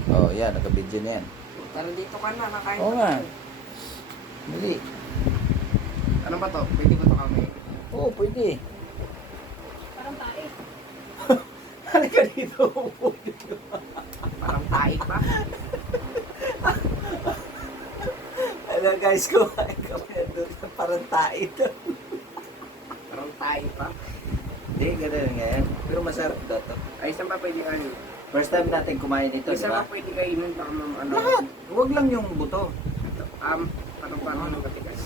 Oh, yan. Naka-video na yan. Tara dito ka na, nakain Oo ka nga. na. Dali. Ano ba to? Pwede ko to kami. Oo, pwede. Parang tae. Halika dito. Upo dito. Parang tae pa. Hello guys, kumain kami nandun. Parang tayo ito. Parang tae pa. Hindi, ganun nga yan. Pero masarap daw to. Ay, saan ba pwede kanin? First time natin kumain ito, di Isa ba ba? pwede kainin pa ano? Lahat. Huwag lang yung buto. Parang ano katigas.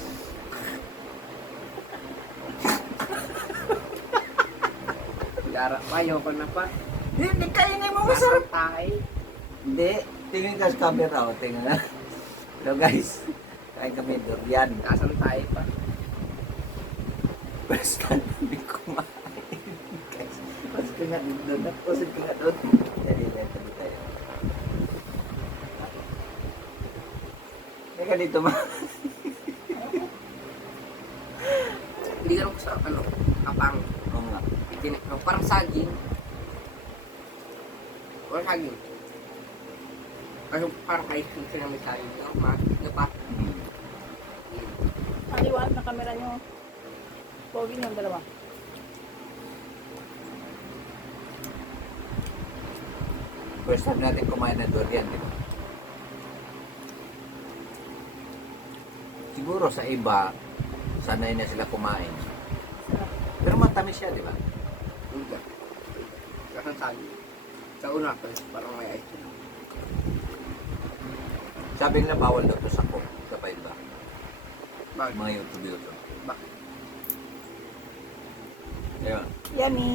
Lara pa, ayoko na pa. Hindi, kainin mo masarap. Parang tae. Hindi. Tingin ka sa camera, o. Tingin na. Hello guys. Kain kami durian. Kasan tae pa. First time namin kumain. Guys, post ko nga doon. Post ko nga doon. Dali, tabi tayo. Teka dito ma. Hindi ka sa ano, kapang. Oo nga. Parang saging. Or saging. Kasi parang ice cream sila may saging. Ano pa? Aliwat na camera nyo. Pogi yung dalawa. First time natin kumain ng durian, di ba? Siguro sa iba, sanay na sila kumain. Sarap. Pero matamis siya, di ba? Hindi. Kasi saging. Sa una, parang may ice cream. Sabi nila bawal daw to sa coke, sa pa iba. Bakit? Mga YouTube. Bakit? Ayun. Yummy!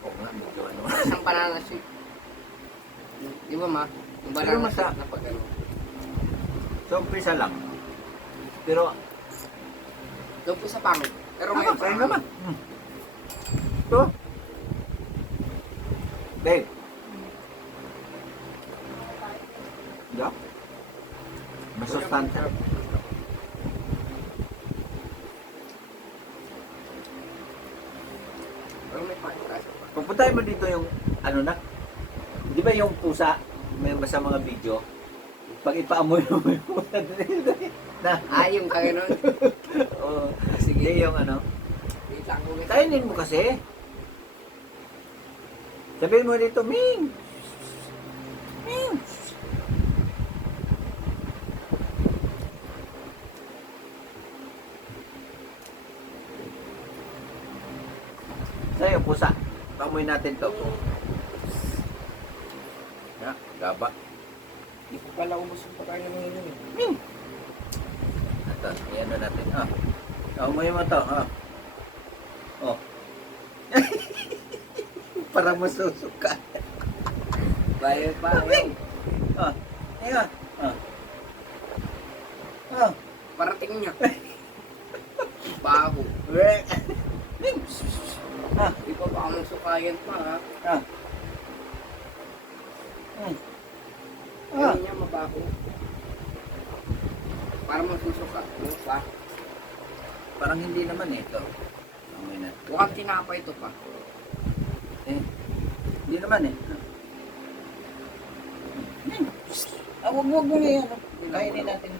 Oo nga, medyo ano. Isang banana shake. Di ba ma? Yung Pero banana masa- shake na pag ano. So, umpisa lang. Pero, Doon po sa pangit. Pero tama, ngayon kain parang naman. Ito. Babe. Yeah. Masustansya. Pero may pangit kasi. Pupuntahin mo dito yung, ano na, di ba yung pusa, may sa mga video, pag ipaamoy mo yung na, Yung kaganon. oh, Sige. hindi yung ano, Wait lang ko. kainin mo kasi. Sabihin mo dito, Ming! Ming! Sa'yo, pusa. Pamoy natin to. Ya, gaba. Hindi ko pala ubos yung pagkain ng ngayon eh. Ming! Ito, ayan na natin. Amoy mo to, Oh. Para masusuka. Bayo pa. Ming! Ayan. Parating niya. Baho. Ming! Di pa baka mong sukayan pa ha. Kaya niya mabaho. Para masusuka. Ano pa? Parang hindi naman ito. Amoy na. Mukhang tinapay ito pa. Hindi naman Wag mo nga yan. Kainin natin.